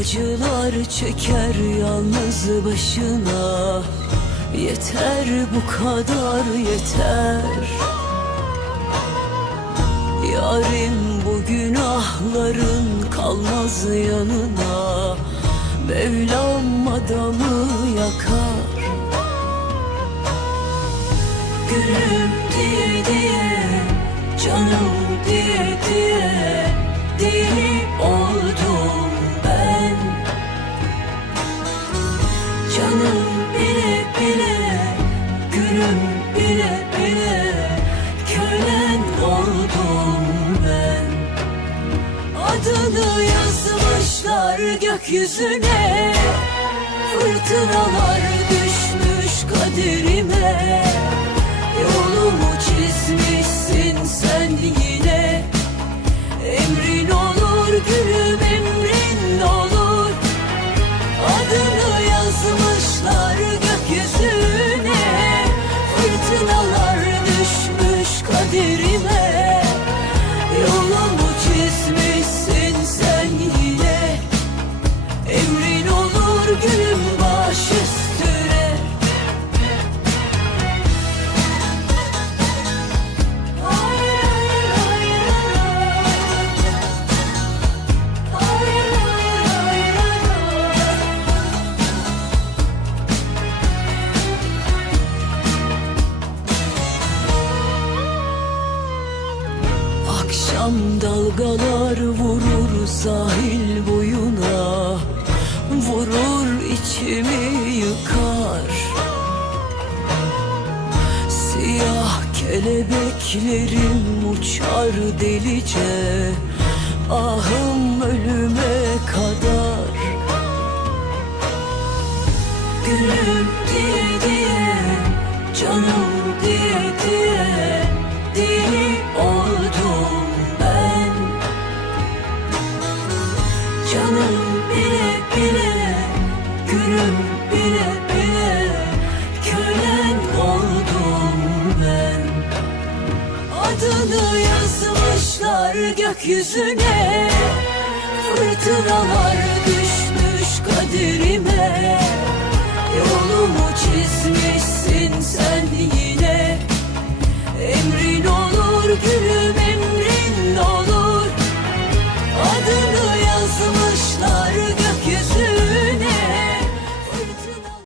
acılar çeker yalnız başına. Yeter bu kadar yeter. Yarim bu günahların kalmaz yanına. Mevlam adamı yakar. Gülüm diye diye Canım diye diye Deli bile bile Kölen oldum ben. Adını yazmışlar gökyüzüne Fırtınalar düşmüş kaderime Akşam dalgalar vurur sahil boyuna Vurur içimi yıkar. Siyah kelebeklerim uçar delice Ahım ölüme kadar. Gülüm diye diye Canım diye diye Canım bile bile Gülüm bile bile Kölen oldum ben. Adını yazmışlar gökyüzüne Fırtınalar düşmüş kaderime. Yolumu çizmişsin sen